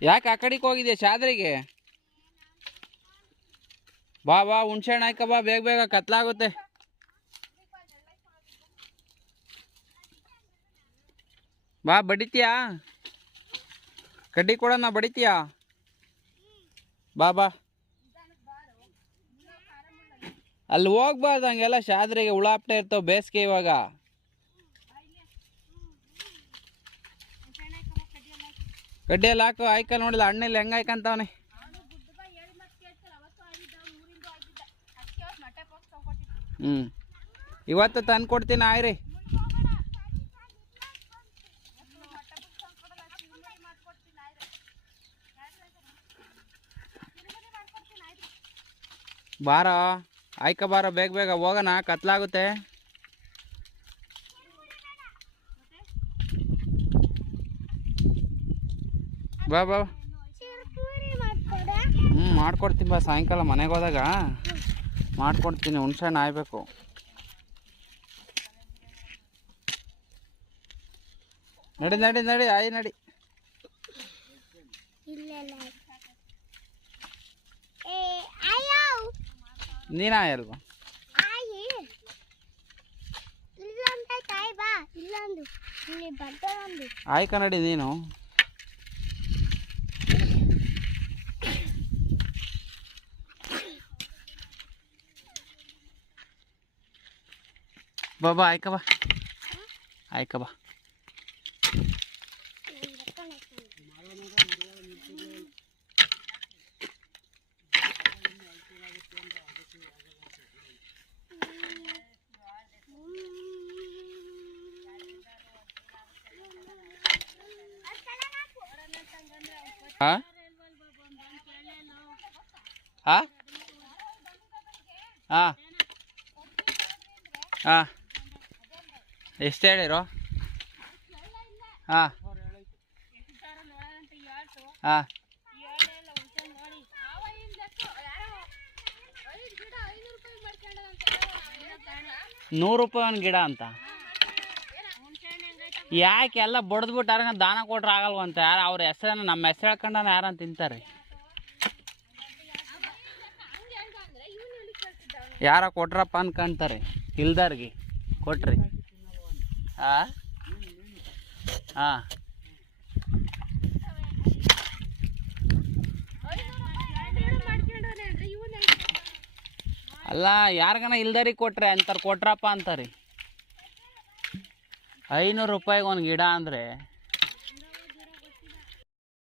ಯಾಕೆ ಆ ಕಡೆಗೆ ಹೋಗಿದ್ಯಾ ಶಾದ್ರಿಗೆ? ಬಾ ಬಾ ಹುಣ್ಸೆ ಹಣ್ಣು ಆಯ್ಕ ಬಾ, ಬೇಗ ಬೇಗ ಕತ್ಲಾಗುತ್ತೆ. ಬಾ ಬಡಿತೀಯಾ? ಕಡ್ಡಿ ಕೊಡೋಣ, ಬಡಿತೀಯಾ? ಬಾ ಬಾ. ಅಲ್ಲಿ ಹೋಗ್ಬಾರ್ದು ಹಂಗೆಲ್ಲ, ಶಾದ್ರಿಗೆ ಉಳಾಪ್ಟೆ ಇರ್ತಾವ ಬೇಸಿಗೆ ಇವಾಗ. ಕಡ್ಡಿಯಲ್ಲಿ ಹಾಕು. ಆಯ್ಕಲ್ ನೋಡಿಲ್ಲ ಹಣ್ಣಲ್ಲಿ ಹೆಂಗೆ ಆಯ್ಕಂತವನೆ. ಇವತ್ತು ತಂದು ಕೊಡ್ತೀನಿ ಆಯ್ರಿ. ಬಾರ ಆಯ್ಕ ಬಾರ, ಬೇಗ ಬೇಗ ಹೋಗೋಣ, ಕತ್ಲಾಗುತ್ತೆ. ಬಾ ಬಾ. ಮಾಡ್ಕೊಡ್ತೀನಿ ಬಾ, ಸಾಯಂಕಾಲ ಮನೆಗೆ ಹೋದಾಗ ಮಾಡ್ಕೊಡ್ತೀನಿ. ಹುಣ್ಸೆ ಹಣ್ಣು ಆಯ್ಬೇಕು. ನಡಿ ನಡಿ ನಡಿ, ಆಯ್ ನಡಿ. ನೀನ ಆಯಲ್ವಾ? ಆಯ್ಕ ನಡಿ ನೀನು. ಬಾ ಬಾ ಆಯ್ಕ ಬಾ, ಆಯ್ಕ ಬಾ. ಹಾಂ ಹಾಂ ಹಾಂ ಹಾಂ, ಎಷ್ಟು ಹೇಳಿರೋ? ಹಾಂ ಹಾಂ, 100 ರೂಪಾಯಿ ಒಂದು ಗಿಡ ಅಂತ. ಯಾಕೆ ಎಲ್ಲ ಬಡ್ದ್ಬಿಟ್ಟು ಯಾರ ದಾನ ಕೊಟ್ರೆ ಆಗಲ್ವಂತ? ಯಾರು ಅವ್ರ ಹೆಸರನ್ನ ನಮ್ಮ ಹೆಸರು ಹೇಳ್ಕೊಂಡ ಯಾರನ್ನ ತಿಂತಾರೆ? ಯಾರ ಕೊಟ್ರಪ್ಪ ಅನ್ಕೊಂತಾರೆ, ಇಲ್ದಾರ್ಗೆ ಕೊಟ್ರಿ. ಹಾಂ ಹಾಂ, ಅಲ್ಲ ಯಾರಿಗನ ಇಲ್ದಾರಿಗೆ ಕೊಟ್ರೆ ಅಂತಾರೆ, ಕೊಟ್ರಪ್ಪ ಅಂತಾರೆ. 500 ರೂಪಾಯಿಗೆ ಒಂದು ಗಿಡ ಅಂದರೆ